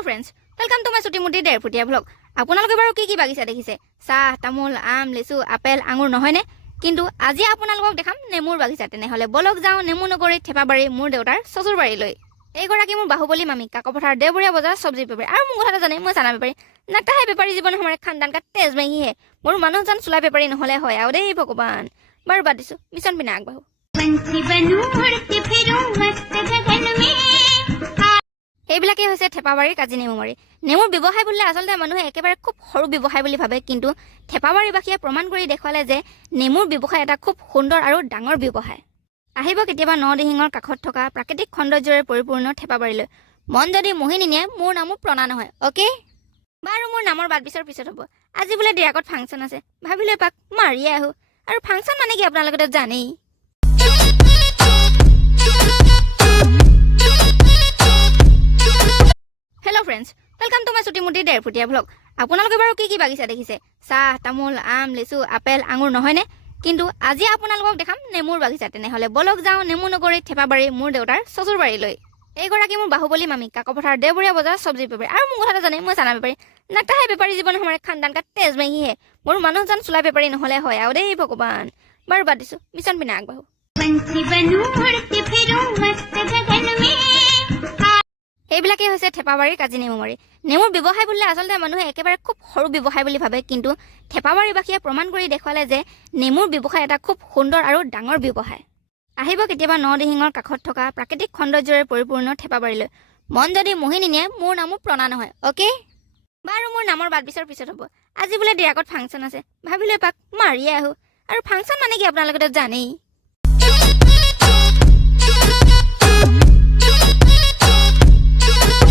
Hello friends, welcome to my Sutimuti Derputia vlog. আপোনালোকে বাৰু কি বাগিচা দেখিছে? চাহ, তামোল, আম, লিচু, আপেল, আঙুৰ নহয়নে? কিন্তু আজি আপোনালোকক দেখাম নেমুৰ বাগিচা। তেনেহলে বলক যাওঁ নেমু নগৰী থেপাবাৰী মোৰ দেউতাৰ চচুৰবাৰীলৈ। এইগৰাকী মোৰ বাহুবলী মামী কাকপথাৰ দেওবৰীয়া বজাৰ চব্জি বেপাৰী আৰু মোৰ কথা জানে মই চানা বেপাৰী নাকাহে বেপাৰী জীৱন আমাৰ খানদান কা তেজ মাহিহে মোৰ মানুহজন চুলা বেপাৰী নহলে হয় আৰু দেই ভগৱান। বাৰু বাদ দিছো মিছন পিনে আগবাঢ়ো। এইবিলাকেই হৈছে থেপাবাৰীৰ কাজি নেমুমাৰী। নেমুৰ ব্যৱসায় বুলিলে আচলতে মানুহে একেবাৰে খুব সৰু ব্যৱসায় বুলি ভাবে, কিন্তু থেপাবাৰীবাসীয়ে প্ৰমাণ কৰি দেখুৱালে যে নেমুৰ ব্যৱসায় এটা খুব সুন্দৰ আৰু ডাঙৰ ব্যৱসায়। আহিব কেতিয়াবা নদিহিঙৰ কাষত থকা প্ৰাকৃতিক সৌন্দৰ্যৰে পৰিপূৰ্ণ থেপাবাৰীলৈ। মন যদি মোহিনী নিয়ে মোৰ নামো প্ৰণা নহয়, অ'কে? বাৰু মোৰ নামৰ বাদ বিচাৰ পিছত হ'ব। আজি বোলে ডিৰাকত ফাংচন আছে, ভাবিলো এপাক মাৰিয়ে আহো। আৰু ফাংচন মানে কি আপোনালোকে জানেই। Hello' friends, welcome to my চুটিমুটি ডেৰফুটীয়া ভ্লগ। আপোনালোকে বাৰু কি বাগিচা দেখিছে? চাহ, তামোল, আম, লিচু, আপেল, আঙুৰ নহয়নে? কিন্তু আজি আপোনালোকক দেখাম নেমুৰ বাগিচা। তেনেহলে বলক যাওঁ নেমু নগৰী থেপাবাৰী মোৰ দেউতাৰ চচুৰবাৰীলৈ। এইগৰাকী মোৰ বাহুবলী মামী কাকপথাৰ দেওবৰীয়া বজাৰ চব্জি বেপাৰী আৰু মোৰ কথা জানে মই চানা বেপাৰী নাকাহে বেপাৰী জীৱন আমাৰ খানদান কা তেজ মাহিহে মোৰ মানুহজন চুলা বেপাৰী নহলে হয় আৰু দেই ভগৱান। বাৰু বাদ দিছো মিছন পিনে আগবাঢ়ো। এইবিলাকেই হৈছে থেপাবাৰীৰ কাজি নেমুমাৰী। নেমুৰ ব্যৱসায় বুলিলে আচলতে মানুহে একেবাৰে খুব সৰু ব্যৱসায় বুলি ভাবে, কিন্তু থেপাবাৰীবাসীয়ে প্ৰমাণ কৰি দেখুৱালে যে নেমুৰ ব্যৱসায় এটা খুব সুন্দৰ আৰু ডাঙৰ ব্যৱসায়। আহিব কেতিয়াবা নদিহিঙৰ কাষত থকা প্ৰাকৃতিক সৌন্দৰ্যৰে পৰিপূৰ্ণ থেপাবাৰীলৈ। মন যদি মোহিনী নিয়ে মোৰ নামো প্ৰণা নহয়, অ'কে? বাৰু মোৰ নামৰ বাদ বিচাৰ পিছত হ'ব। আজি বোলে ডিৰাকত ফাংচন আছে, ভাবিলো এপাক মাৰিয়ে আহো। আৰু ফাংচন মানে কি আপোনালোকে জানেই।